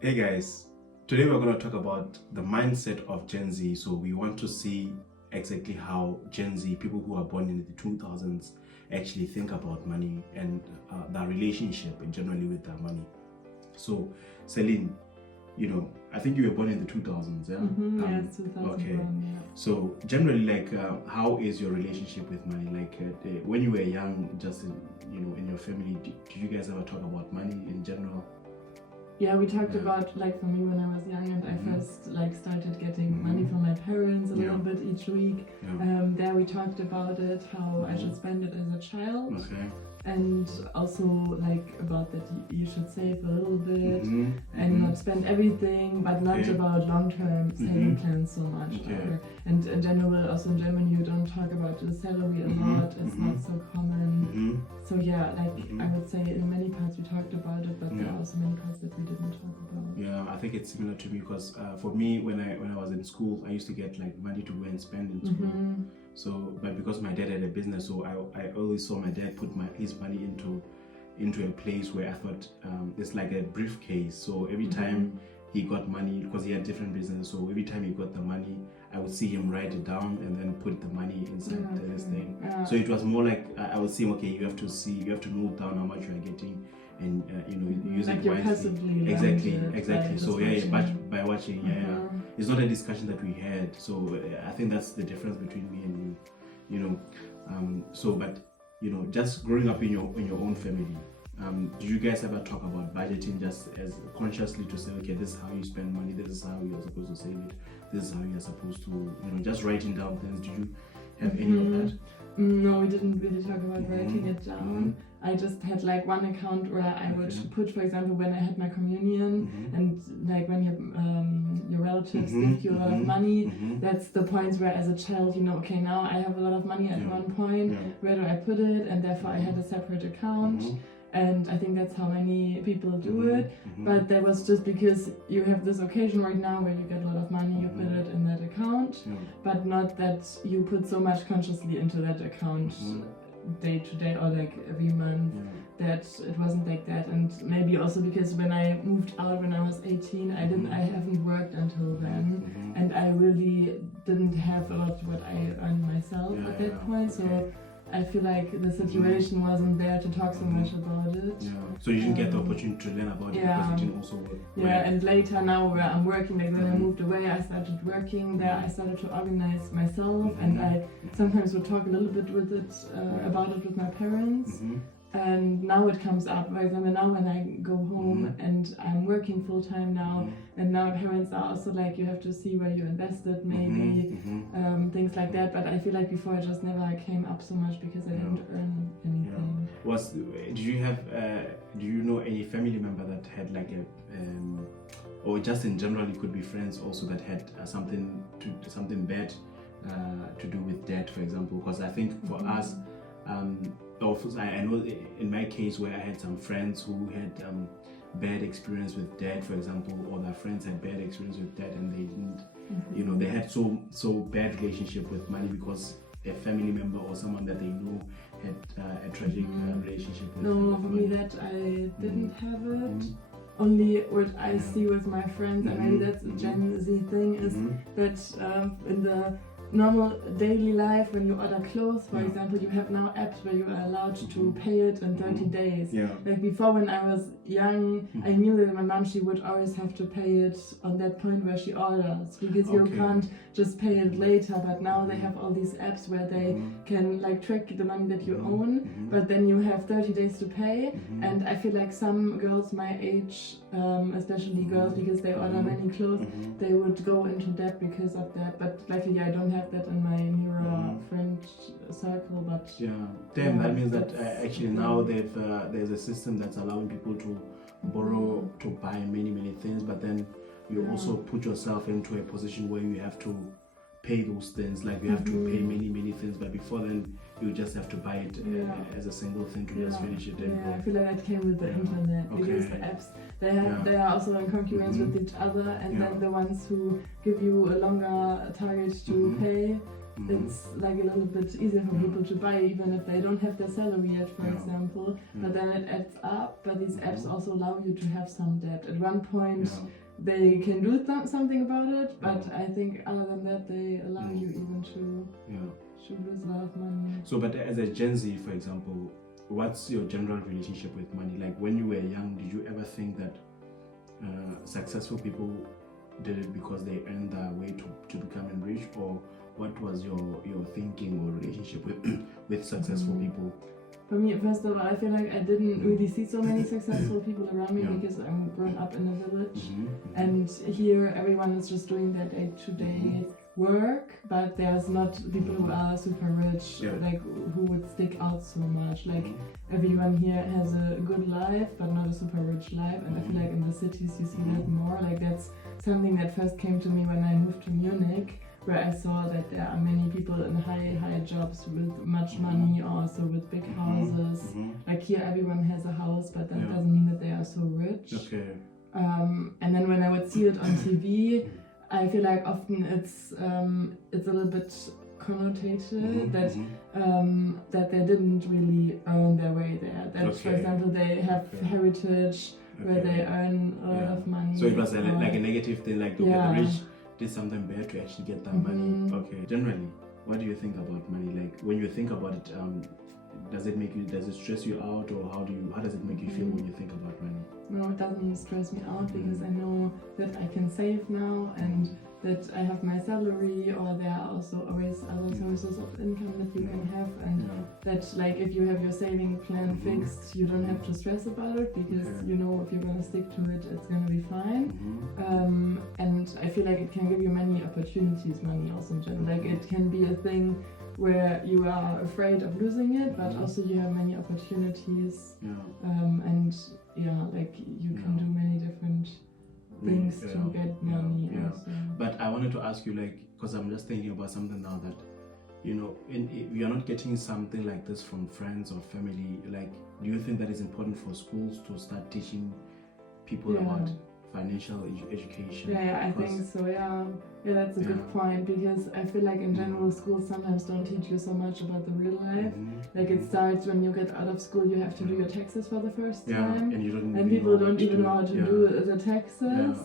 Hey guys, today we're going to talk about the mindset of Gen Z. So we want to see exactly how Gen Z, people who are born in the 2000s, actually think about money and their relationship generally with their money. So Celine, I think you were born in the 2000s, yeah? Yeah, 2001. Okay. Yeah. So generally, how is your relationship with money? When you were young, just in your family, did you guys ever talk about money in general? Yeah, we talked about, for me when I was young and I first started getting money from my parents a little bit each week. There we talked about it, how I should spend it as a child. Okay. And also about that you should save a little bit and not spend everything, but not about long-term saving plans so much. Okay. And in general, also in Germany, you don't talk about the salary a lot. It's not so common. So yeah, I would say in many parts we talked about it, but there are also many parts that we didn't talk about. Yeah, I think it's similar to me because for me, when I was in school, I used to get money to go and spend in school. So, but because my dad had a business, so I always saw my dad put his money into a place where I thought it's like a briefcase. So every time he got money, because he had different business, so every time he got the money, I would see him write it down and then put the money inside this thing. So it was more like I would say, okay, you have to note down how much you are getting, and use it wisely. Passively Exactly. So by watching, it's not a discussion that we had. So I think that's the difference between me and you. Just growing up in your own family. Do you guys ever talk about budgeting just as consciously to say, okay, this is how you spend money, this is how you're supposed to save it, this is how you're supposed to, just writing down things? Do you have any of that? No, we didn't really talk about writing it down. I just had one account where I would put, for example, when I had my communion and when your relatives give you a lot of money, that's the points where as a child, okay, now I have a lot of money at one point, where do I put it? And therefore I had a separate account. And I think that's how many people do it. But that was just because you have this occasion right now where you get a lot of money, you put it in that account, but not that you put so much consciously into that account day to day or every month, that it wasn't like that. And maybe also because when I moved out when I was 18, I haven't worked until then, and I really didn't have a lot of what I earned myself at that point. So I feel like the situation wasn't there to talk so much about it. Yeah. So you didn't get the opportunity to learn about it because it didn't also work. Yeah, and later now where I'm working, when I moved away, I started working there. I started to organize myself, and I sometimes would talk a little bit about it with my parents. And now it comes up. For example, now when I go home and I'm working full time now, and now parents are also you have to see where you invested, maybe things like that. But I feel like before it just never came up so much because I didn't earn anything. Do you know any family member that had or just in general, it could be friends also that had something bad to do with debt, for example? Because I think for us. I know in my case where I had some friends who had bad experience with debt, for example, or their friends had bad experience with debt, and they didn't, they had so bad relationship with money because a family member or someone that they know had a tragic relationship with. No, for me that I didn't have it. Only what I see with my friends, and maybe that's a Gen Z thing, is that in the normal daily life, when you order clothes, for example, you have now apps where you are allowed to pay it in 30 days. Before, when I was young, I knew that my mom, she would always have to pay it on that point where she orders, because you can't just pay it later. But now they have all these apps where they can track the money that you own, but then you have 30 days to pay. And I feel like some girls my age, especially girls, because they order many clothes, they would go into debt because of that. But luckily I don't have that in my nearer friend circle. But that means that actually now there's a system that's allowing people to borrow to buy many things, but then you also put yourself into a position where you have to pay those things, you have to pay many things, but before then you just have to buy it as a single thing to just finish it. I feel like that came with the internet, because the apps, they are also in concurrence with each other, and then the ones who give you a longer target to pay, it's like a little bit easier for people to buy even if they don't have their salary yet, for example. But then it adds up. But these apps also allow you to have some debt. At one point they can do something about it, but I think other than that they allow you even to lose a lot of money. So, but as a Gen Z, for example, what's your general relationship with money? Like when you were young, did you ever think that successful people did it because they earned their way to becoming rich, or what was your thinking or relationship with successful people? For me, first of all, I feel like I didn't really see so many successful people around me because I'm grown up in a village, and here everyone is just doing their day-to-day work, but there's not people who are super rich, like who would stick out so much. Like everyone here has a good life, but not a super rich life, and I feel like in the cities you see that more. Like that's something that first came to me when I moved to Munich, where I saw that there are many people in high jobs with much money, also with big houses. Like here everyone has a house, but that doesn't mean that they are so rich. And then when I would see it on TV, I feel like often it's a little bit connotated that they didn't really earn their way there. That for example they have heritage where they earn a lot of money. So it was like a negative thing, like the rich did something bad to actually get that money. Okay. Generally, what do you think about money? Like when you think about it, does it stress you out, or how does it make you feel when you think about money? No, it doesn't stress me out because I know that I can save now and that I have my salary, or there are also always other sources of income that you can have, and that like if you have your saving plan fixed, you don't have to stress about it because you know if you're gonna stick to it, it's gonna be fine. And I feel like it can give you many opportunities, money also in general. Like it can be a thing where you are afraid of losing it, but also you have many opportunities, and like you can do many different things to get money. But I wanted to ask you, like, because I'm just thinking about something now that, you know, if you're not getting something like this from friends or family, like, do you think that it's important for schools to start teaching people about financial education? I think so. That's a good point, because I feel like in general schools sometimes don't teach you so much about the real life. Like it starts when you get out of school, you have to do your taxes for the first time, and people don't even know how to do the taxes,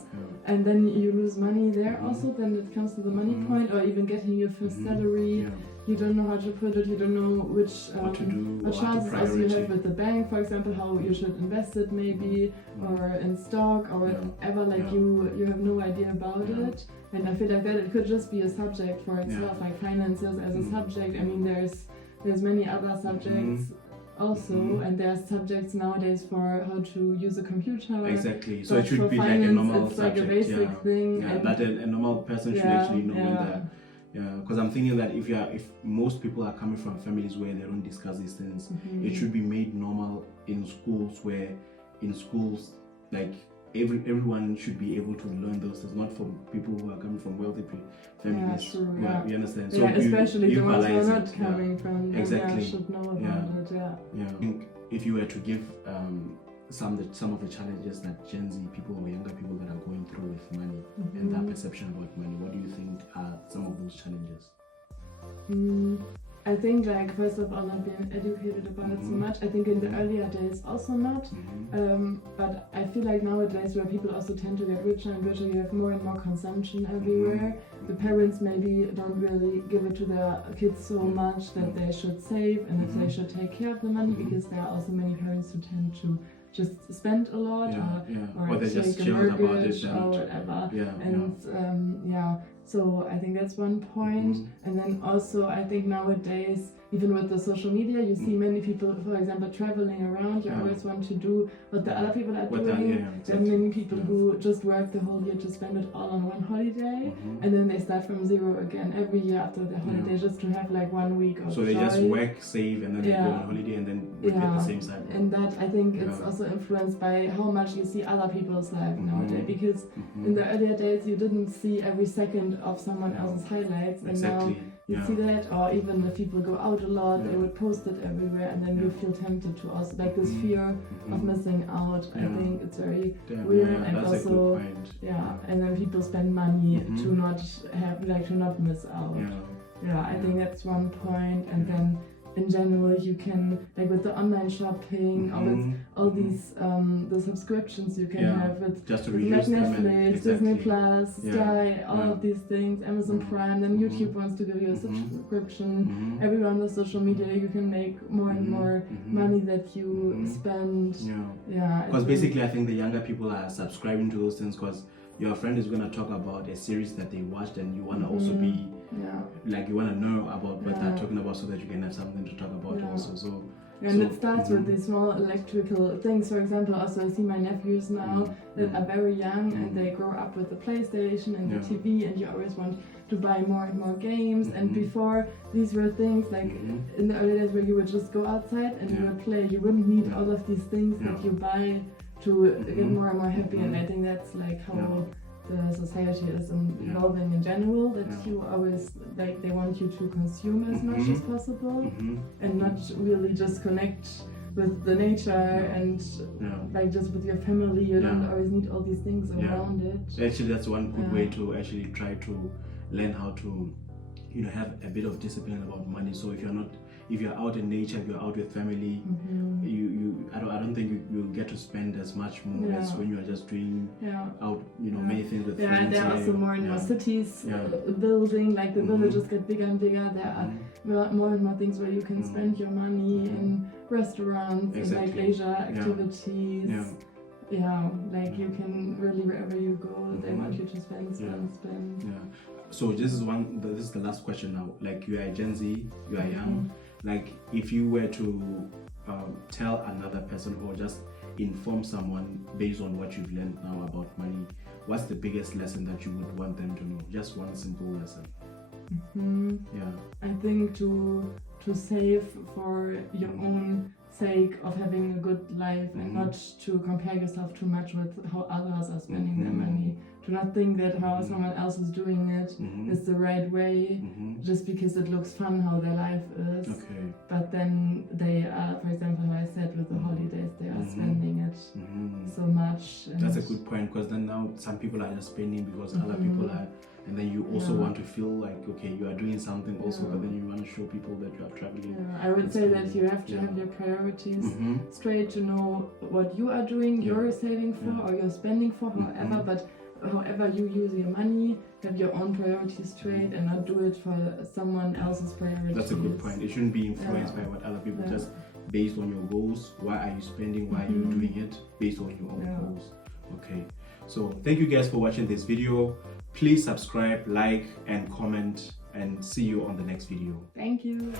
and then you lose money there also. Then it comes to the money point, or even getting your first salary. You don't know how to put it, you don't know what chances also you have with the bank, for example, how you should invest it maybe, or in stock, or whatever, like you have no idea about it. And I feel like that it could just be a subject for itself, like finances as a subject. I mean, there's many other subjects also, and there's subjects nowadays for how to use a computer. Exactly, so it should be like a normal it's subject. Like a basic thing. That a normal person should actually know when they're. Because I'm thinking that if most people are coming from families where they don't discuss these things, it should be made normal in schools, where in schools like everyone should be able to learn those things, not from people who are coming from wealthy families. You understand? So especially the ones who are not coming from them, should know about it. I think if you were to give some of the challenges that Gen Z people or younger people that are going through with money and their perception about money, what do you think are some of those challenges? I think, like, first of all, not being educated about it so much. I think in the earlier days also not, but I feel like nowadays where people also tend to get richer and richer, you have more and more consumption everywhere. The parents maybe don't really give it to their kids so much that they should save and that they should take care of the money, because there are also many parents who tend to just spend a lot or they just take a chill about mortgage it or whatever. So I think that's one point. And then also I think nowadays, even with the social media, you see many people, for example, traveling around. You always want to do what the other people are doing. There are many people who just work the whole year to spend it all on one holiday, and then they start from zero again every year after the holiday, just to have like 1 week of So they just work, save, and then they go on holiday and then repeat the same cycle. And that, I think it's also influenced by how much you see other people's life nowadays, because in the earlier days you didn't see every second of someone else's highlights, and now you see that. Or even if people go out a lot, they would post it everywhere, and then you feel tempted to also, like, this fear of missing out. I think it's very weird, and that's also a good point. and then people spend money to not have, like, to not miss out. yeah, I think that's one point. And then in general, you can, like with the online shopping, or with all these the subscriptions you can have with just to like reduce Netflix, Disney Plus, Yeah. Sky, all Yeah. of these things, Amazon Prime. Then YouTube wants to give you a subscription. Everyone on social media, you can make more and more money that you spend. Yeah. Because basically, I think the younger people are subscribing to those things because your friend is going to talk about a series that they watched, and you want to also be like, you want to know about what they're talking about so that you can have something to talk about also. So and it starts with these small electrical things. For example, also I see my nephews now that are very young and they grow up with the PlayStation and the TV, and you always want to buy more and more games. And before, these were things like in the early days where you would just go outside and you would play. You wouldn't need all of these things that you buy to get more and more happy. And I think that's like how the society is evolving in general, that you always, like, they want you to consume as much as possible and not really just connect with the nature and like just with your family. You don't always need all these things around it. Actually, that's one good way to actually try to learn how to, you know, have a bit of discipline about money. So if you're out in nature, if you're out with family, I don't think you'll get to spend as much more as when you are just doing out, you know, many things with friends. And there are also more and more cities building, like the villages get bigger and bigger. There are more and more things where you can spend your money in restaurants and like leisure activities. Like you can really, wherever you go, they want you to spend. So this is the last question now. Like, you are Gen Z, you are young. Like, if you were to tell another person or just inform someone based on what you've learned now about money, what's the biggest lesson that you would want them to know? Just one simple lesson. I think to save for your own sake of having a good life and not to compare yourself too much with how others are spending their money. To not think that how someone else is doing it is the right way just because it looks fun how their life is. But then they are, for example, how I said with the holidays, they are spending it so much. That's a good point, because then now some people are just spending because other people are, and then you also want to feel like, okay, you are doing something also, but then you want to show people that you are traveling. I would say that you have to have your priorities straight, to know what you are doing, you're saving for, or you're spending for, however, but however you use your money, have your own priorities straight and not do it for someone else's priorities. That's a good point. It shouldn't be influenced by what other people, just based on your goals. Why are you spending? Why are you doing it? Based on your own goals. Okay. So thank you guys for watching this video. Please subscribe, like, and comment, and see you on the next video. Thank you.